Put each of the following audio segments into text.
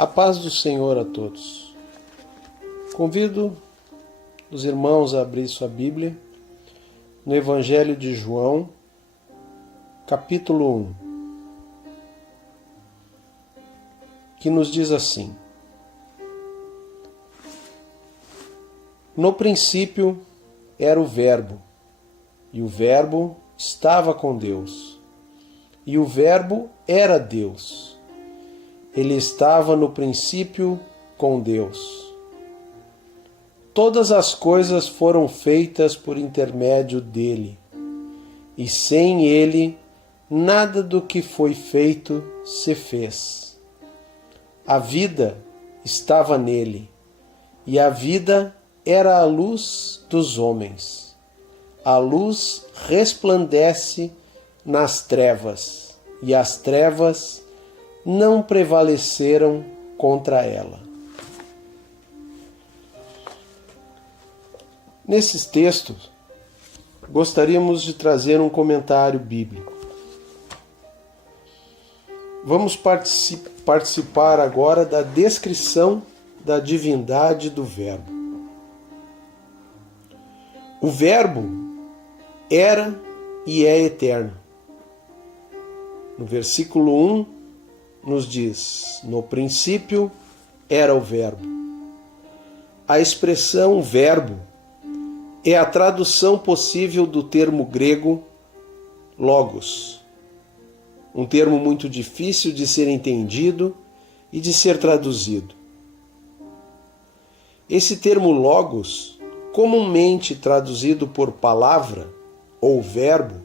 A paz do Senhor a todos. Convido os irmãos a abrir sua Bíblia no Evangelho de João, capítulo 1, que nos diz assim: No princípio era o Verbo, e o Verbo estava com Deus, e o Verbo era Deus. Ele estava no princípio com Deus. Todas as coisas foram feitas por intermédio dele, e sem ele nada do que foi feito se fez. A vida estava nele, e a vida era a luz dos homens. A luz resplandece nas trevas, e as trevas não prevaleceram contra ela. Nesses textos, gostaríamos de trazer um comentário bíblico. Vamos participar agora da descrição da divindade do Verbo. O Verbo era e é eterno. No versículo 1, nos diz: no princípio era o Verbo. A expressão verbo é a tradução possível do termo grego logos, um termo muito difícil de ser entendido e de ser traduzido. Esse termo logos, comumente traduzido por palavra ou verbo,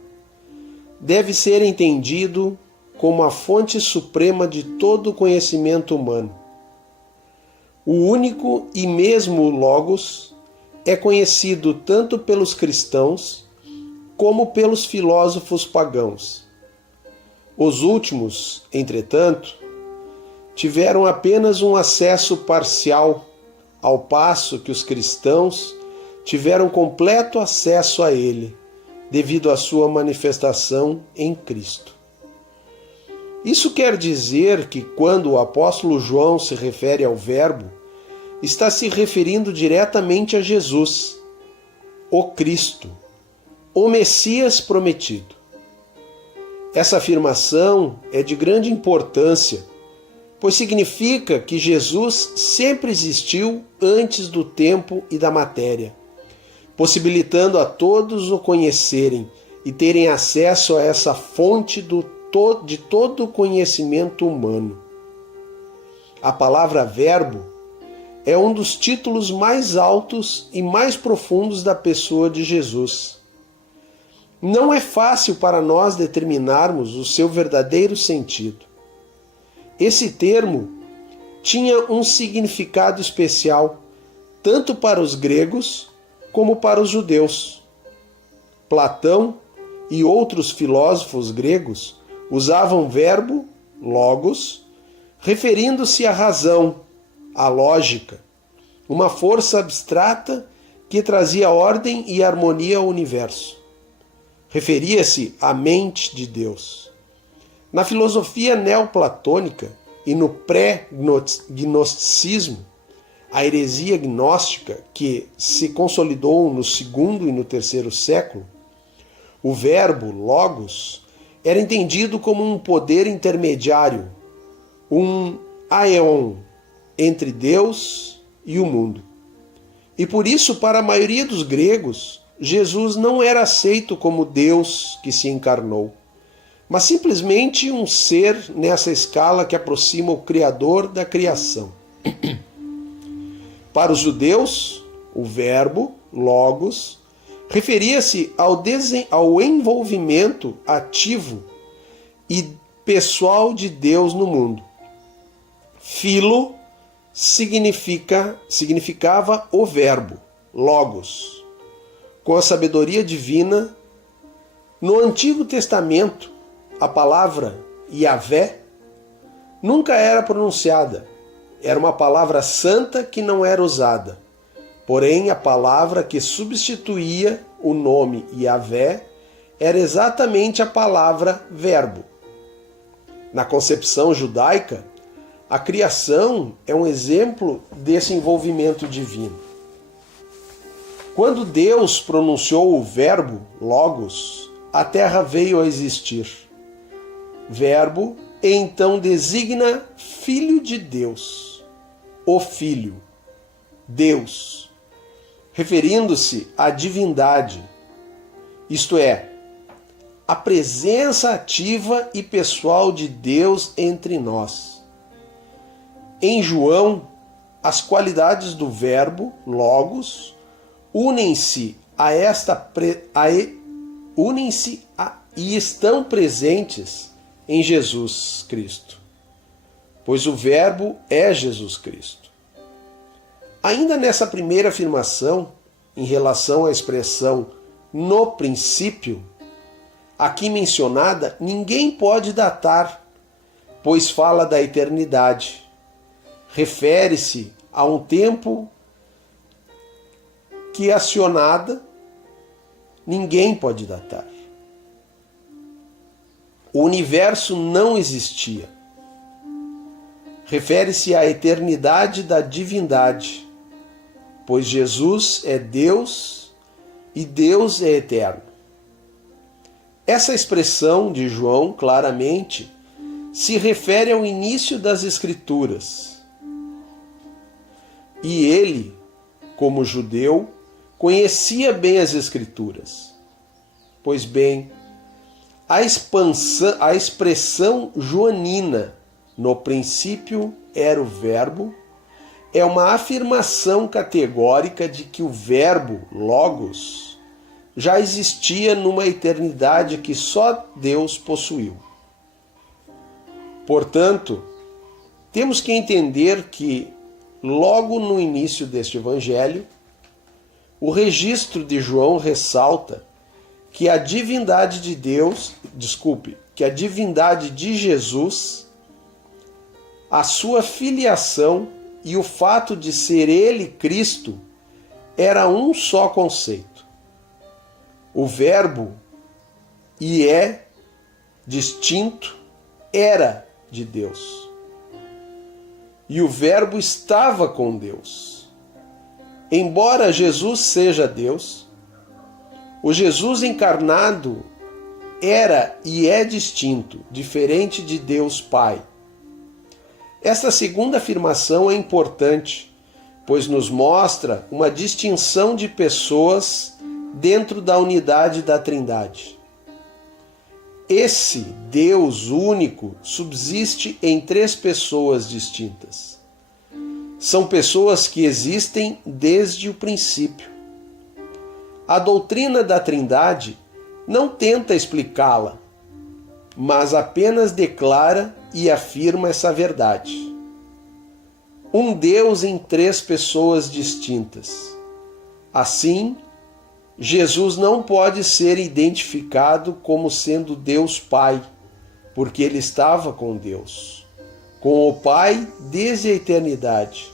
deve ser entendido como a fonte suprema de todo o conhecimento humano. O único e mesmo Logos é conhecido tanto pelos cristãos como pelos filósofos pagãos. Os últimos, entretanto, tiveram apenas um acesso parcial, ao passo que os cristãos tiveram completo acesso a ele, devido à sua manifestação em Cristo. Isso quer dizer que quando o apóstolo João se refere ao Verbo, está se referindo diretamente a Jesus, o Cristo, o Messias prometido. Essa afirmação é de grande importância, pois significa que Jesus sempre existiu antes do tempo e da matéria, possibilitando a todos o conhecerem e terem acesso a essa fonte de todo o conhecimento humano. A palavra verbo é um dos títulos mais altos e mais profundos da pessoa de Jesus. Não é fácil para nós determinarmos o seu verdadeiro sentido. Esse termo tinha um significado especial, tanto para os gregos como para os judeus. Platão e outros filósofos gregos usavam verbo, logos, referindo-se à razão, à lógica, uma força abstrata que trazia ordem e harmonia ao universo. Referia-se à mente de Deus. Na filosofia neoplatônica e no pré-gnosticismo, a heresia gnóstica que se consolidou no segundo e no terceiro século, o verbo logos era entendido como um poder intermediário, um aeon, entre Deus e o mundo. E por isso, para a maioria dos gregos, Jesus não era aceito como Deus que se encarnou, mas simplesmente um ser nessa escala que aproxima o Criador da criação. Para os judeus, o verbo, logos, referia-se ao envolvimento ativo e pessoal de Deus no mundo. Filo significava o verbo, logos. Com a sabedoria divina, no Antigo Testamento, a palavra Yahvé nunca era pronunciada. Era uma palavra santa que não era usada. Porém, a palavra que substituía o nome Yahvé era exatamente a palavra verbo. Na concepção judaica, A criação é um exemplo desse envolvimento divino. Quando Deus pronunciou o verbo logos, a terra veio a existir. Verbo então designa Filho de Deus, o Filho, Deus, referindo-se à divindade, isto é, a presença ativa e pessoal de Deus entre nós. Em João, as qualidades do verbo logos unem-se e estão presentes em Jesus Cristo, pois o verbo é Jesus Cristo. Ainda nessa primeira afirmação, em relação à expressão no princípio, aqui mencionada, ninguém pode datar, pois fala da eternidade. Refere-se a um tempo que, acionada, ninguém pode datar. O universo não existia. Refere-se à eternidade da divindade, pois Jesus é Deus e Deus é eterno. Essa expressão de João claramente se refere ao início das Escrituras. E ele, como judeu, conhecia bem as Escrituras. Pois bem, a expressão joanina, no princípio era o verbo, é uma afirmação categórica de que o verbo, logos, já existia numa eternidade que só Deus possuiu. Portanto, temos que entender que, logo no início deste evangelho, o registro de João ressalta que a divindade de que a divindade de Jesus, a sua filiação e o fato de ser ele Cristo era um só conceito. O verbo e é distinto era de Deus. E o verbo estava com Deus. Embora Jesus seja Deus, o Jesus encarnado era e é distinto, diferente de Deus Pai. Esta segunda afirmação é importante, pois nos mostra uma distinção de pessoas dentro da unidade da Trindade. Esse Deus único subsiste em três pessoas distintas. São pessoas que existem desde o princípio. A doutrina da Trindade não tenta explicá-la, mas apenas declara e afirma essa verdade. Um Deus em três pessoas distintas. Assim, Jesus não pode ser identificado como sendo Deus Pai, porque ele estava com Deus, com o Pai desde a eternidade.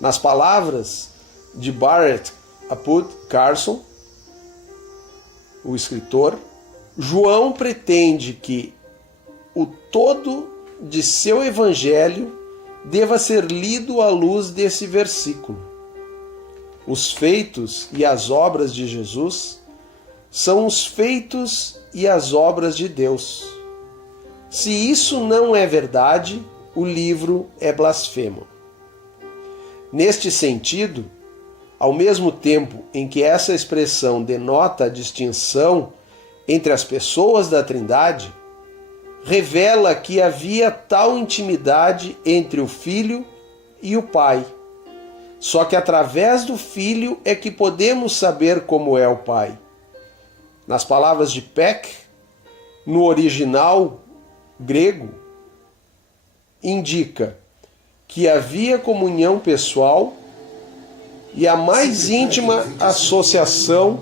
Nas palavras de Barrett Apud Carson, o escritor, João pretende que o todo de seu evangelho deva ser lido à luz desse versículo. Os feitos e as obras de Jesus são os feitos e as obras de Deus. Se isso não é verdade, o livro é blasfemo. Neste sentido, ao mesmo tempo em que essa expressão denota a distinção entre as pessoas da Trindade, revela que havia tal intimidade entre o Filho e o Pai. Só que através do Filho é que podemos saber como é o Pai. Nas palavras de Peck, no original grego, indica que havia comunhão pessoal e a mais íntima associação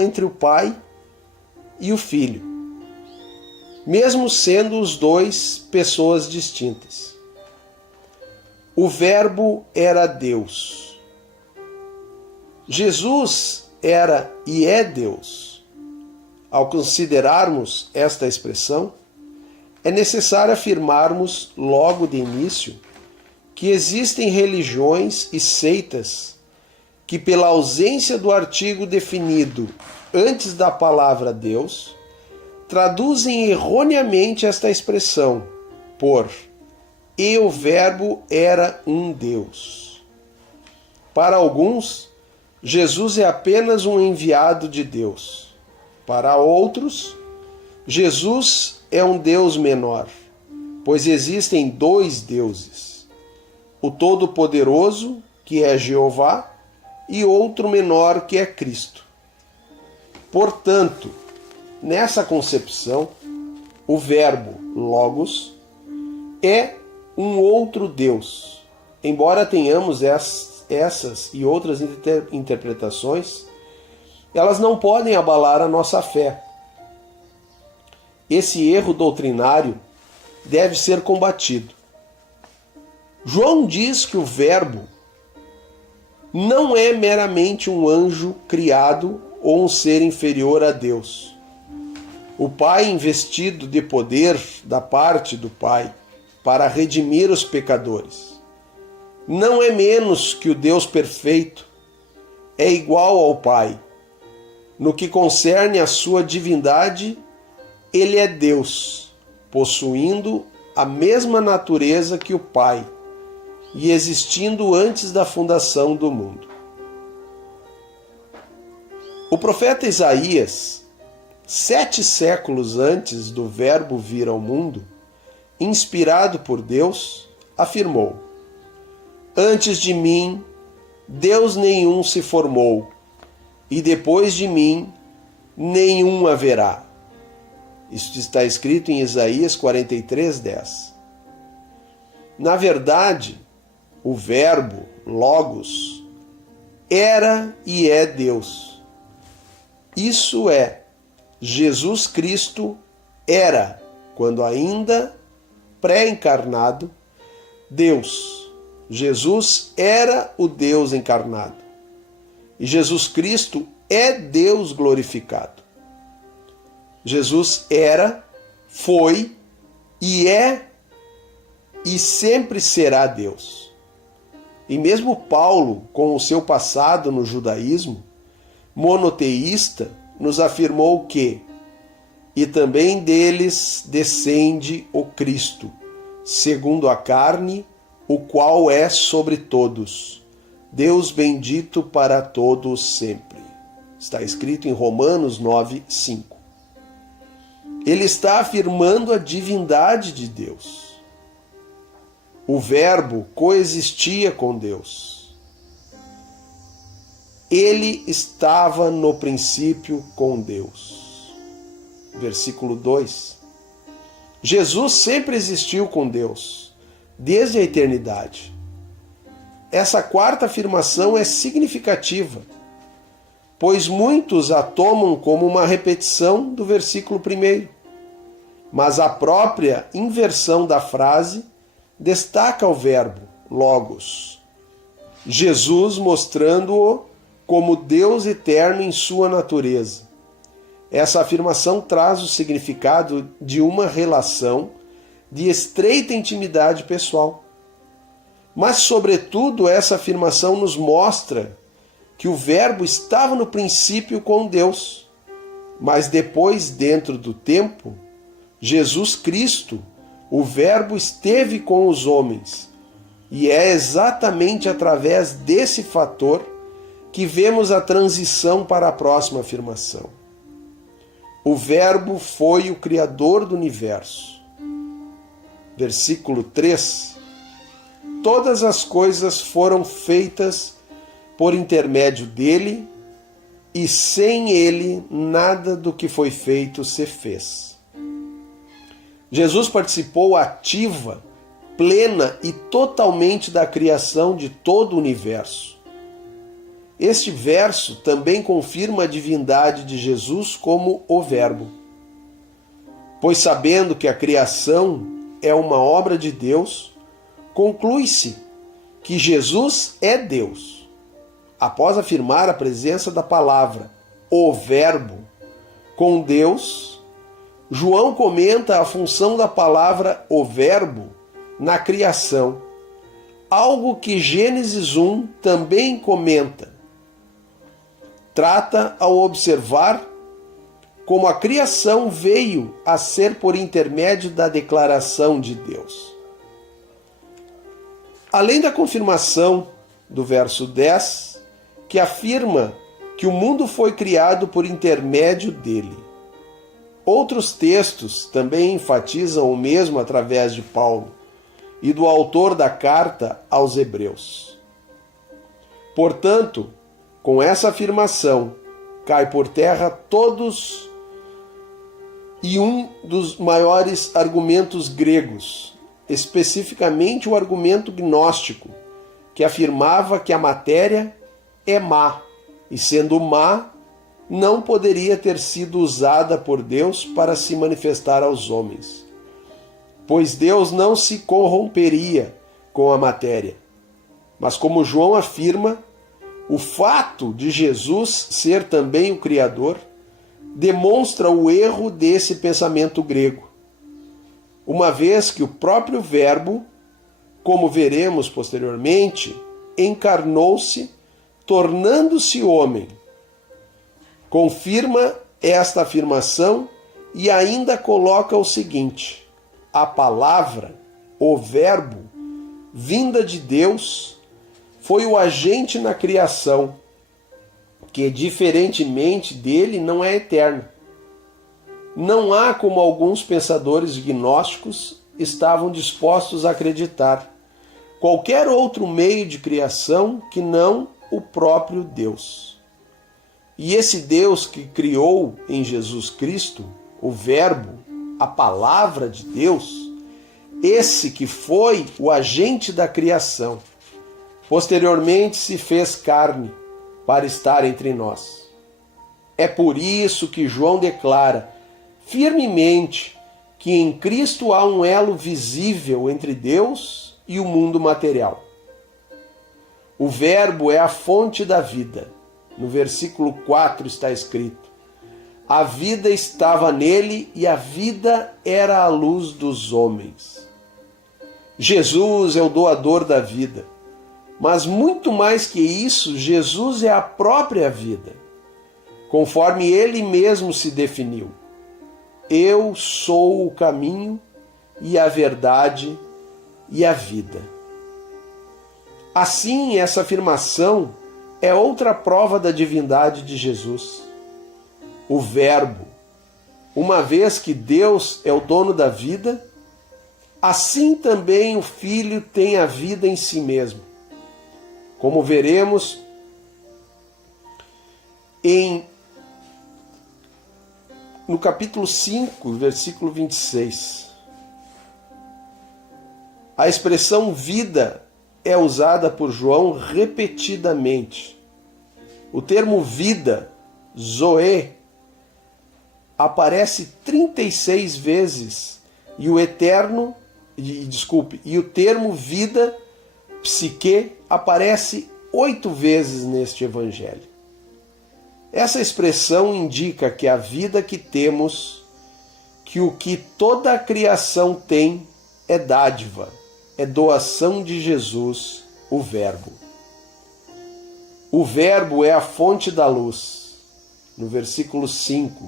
entre o Pai e o Filho, mesmo sendo os dois pessoas distintas. O Verbo era Deus. Jesus era e é Deus. Ao considerarmos esta expressão, é necessário afirmarmos logo de início que existem religiões e seitas que, pela ausência do artigo definido antes da palavra Deus, traduzem erroneamente esta expressão por "e o Verbo era um Deus". Para alguns, Jesus é apenas um enviado de Deus. Para outros, Jesus é um Deus menor, pois existem dois deuses: o Todo-Poderoso, que é Jeová, e outro menor, que é Cristo. Portanto, nessa concepção, o verbo logos é um outro Deus. Embora tenhamos essas e outras interpretações, elas não podem abalar a nossa fé. Esse erro doutrinário deve ser combatido. João diz que o Verbo não é meramente um anjo criado ou um ser inferior a Deus. O Pai, investido de poder da parte do Pai para redimir os pecadores, não é menos que o Deus perfeito, é igual ao Pai. No que concerne à sua divindade, ele é Deus, possuindo a mesma natureza que o Pai e existindo antes da fundação do mundo. O profeta Isaías, 7 séculos antes do Verbo vir ao mundo, inspirado por Deus, afirmou: "Antes de mim, Deus nenhum se formou, e depois de mim, nenhum haverá." Isso está escrito em Isaías 43:10. Na verdade, o Verbo, Logos, era e é Deus. Isso é, Jesus Cristo era, quando ainda pré-encarnado, Deus. Jesus era o Deus encarnado. E Jesus Cristo é Deus glorificado. Jesus era, foi e é e sempre será Deus. E mesmo Paulo, com o seu passado no judaísmo monoteísta, nos afirmou que "e também deles descende o Cristo, segundo a carne, o qual é sobre todos, Deus bendito para todos sempre." Está escrito em Romanos 9:5. Ele está afirmando a divindade de Deus. O Verbo coexistia com Deus. Ele estava no princípio com Deus. Versículo 2. Jesus sempre existiu com Deus, desde a eternidade. Essa quarta afirmação é significativa, pois muitos a tomam como uma repetição do versículo 1. Mas a própria inversão da frase destaca o verbo logos, Jesus mostrando-o como Deus eterno em sua natureza. Essa afirmação traz o significado de uma relação de estreita intimidade pessoal. Mas, sobretudo, essa afirmação nos mostra que o Verbo estava no princípio com Deus, mas depois, dentro do tempo, Jesus Cristo, o Verbo, esteve com os homens, e é exatamente através desse fator que vemos a transição para a próxima afirmação. O Verbo foi o Criador do universo. Versículo 3. Todas as coisas foram feitas por intermédio dele, e sem ele nada do que foi feito se fez. Jesus participou ativa, plena e totalmente da criação de todo o universo. Este verso também confirma a divindade de Jesus como o Verbo. Pois sabendo que a criação é uma obra de Deus, conclui-se que Jesus é Deus. Após afirmar a presença da palavra, o Verbo, com Deus, João comenta a função da palavra o Verbo na criação, algo que Gênesis 1 também comenta. Trata ao observar como a criação veio a ser por intermédio da declaração de Deus. Além da confirmação do verso 10, que afirma que o mundo foi criado por intermédio dele. Outros textos também enfatizam o mesmo através de Paulo e do autor da carta aos Hebreus. Portanto, com essa afirmação, cai por terra todos e um dos maiores argumentos gregos, especificamente o argumento gnóstico, que afirmava que a matéria é má, e sendo má, não poderia ter sido usada por Deus para se manifestar aos homens, pois Deus não se corromperia com a matéria. Mas como João afirma, o fato de Jesus ser também o Criador demonstra o erro desse pensamento grego, uma vez que o próprio Verbo, como veremos posteriormente, encarnou-se, tornando-se homem. Confirma esta afirmação e ainda coloca o seguinte: a palavra, o Verbo, vinda de Deus, foi o agente na criação, que, diferentemente dele, não é eterno. Não há como alguns pensadores gnósticos estavam dispostos a acreditar, qualquer outro meio de criação que não o próprio Deus. E esse Deus que criou em Jesus Cristo, o Verbo, a palavra de Deus, esse que foi o agente da criação, posteriormente se fez carne para estar entre nós. É por isso que João declara firmemente que em Cristo há um elo visível entre Deus e o mundo material. O Verbo é a fonte da vida. No versículo 4 está escrito: a vida estava nele e a vida era a luz dos homens. Jesus é o doador da vida, mas muito mais que isso, Jesus é a própria vida, conforme ele mesmo se definiu. Eu sou o caminho e a verdade e a vida. Assim, essa afirmação é outra prova da divindade de Jesus. O Verbo, uma vez que Deus é o dono da vida, assim também o Filho tem a vida em si mesmo. Como veremos no capítulo 5, versículo 26. A expressão vida é usada por João repetidamente. O termo vida, zoe, aparece 36 vezes e o termo vida, psique, aparece 8 vezes neste evangelho. Essa expressão indica que a vida que temos, que o que toda a criação tem, é dádiva, é doação de Jesus, o Verbo. O Verbo é a fonte da luz. No versículo 5,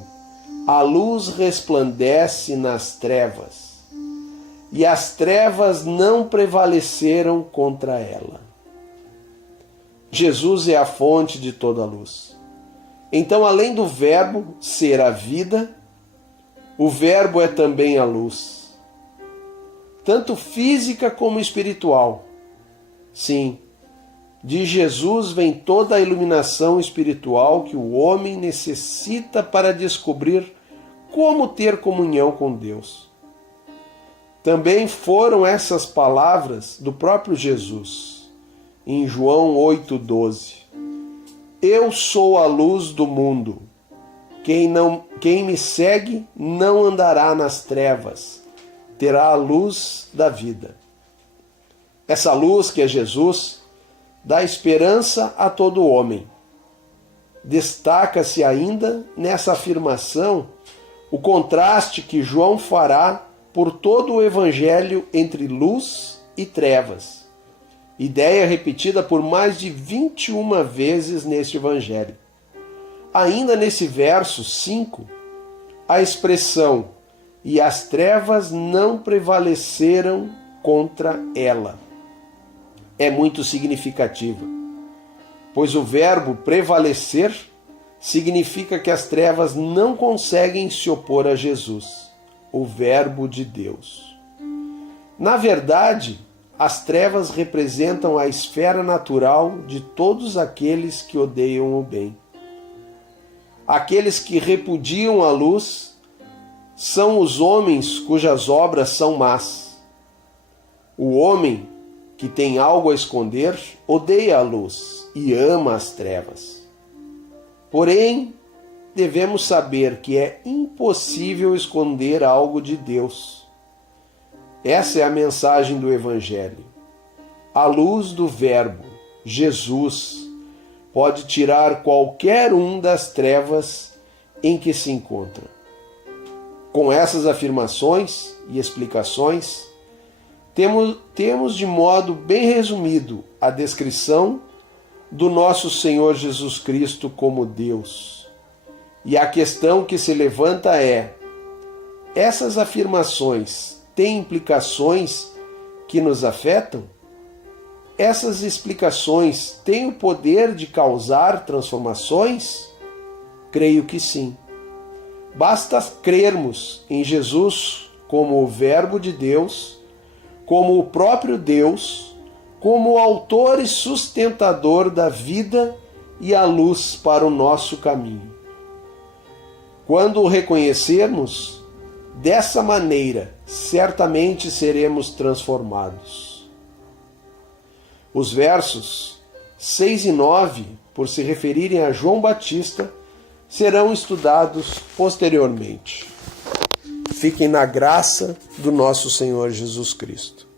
a luz resplandece nas trevas, e as trevas não prevaleceram contra ela. Jesus é a fonte de toda a luz. Então, além do Verbo ser a vida, o Verbo é também a luz, tanto física como espiritual. Sim, de Jesus vem toda a iluminação espiritual que o homem necessita para descobrir como ter comunhão com Deus. Também foram essas palavras do próprio Jesus, em João 8,12. Eu sou a luz do mundo. Quem me segue não andará nas trevas, terá a luz da vida. Essa luz, que é Jesus, dá esperança a todo homem. destaca-se ainda nessa afirmação o contraste que João fará por todo o Evangelho entre luz e trevas, ideia repetida por mais de 21 vezes neste Evangelho. Ainda nesse verso 5, a expressão "e as trevas não prevaleceram contra ela" é muito significativa, pois o verbo prevalecer significa que as trevas não conseguem se opor a Jesus, o Verbo de Deus. Na verdade, as trevas representam a esfera natural de todos aqueles que odeiam o bem. Aqueles que repudiam a luz são os homens cujas obras são más. O homem que tem algo a esconder odeia a luz e ama as trevas. Porém, devemos saber que é impossível esconder algo de Deus. Essa é a mensagem do Evangelho. A luz do Verbo, Jesus, pode tirar qualquer um das trevas em que se encontra. Com essas afirmações e explicações, temos de modo bem resumido a descrição do nosso Senhor Jesus Cristo como Deus. E a questão que se levanta é: essas afirmações têm implicações que nos afetam? Essas explicações têm o poder de causar transformações? Creio que sim. Basta crermos em Jesus como o Verbo de Deus, como o próprio Deus, como o autor e sustentador da vida e a luz para o nosso caminho. Quando o reconhecermos, dessa maneira, certamente seremos transformados. Os versos 6 e 9, por se referirem a João Batista, serão estudados posteriormente. Fiquem na graça do nosso Senhor Jesus Cristo.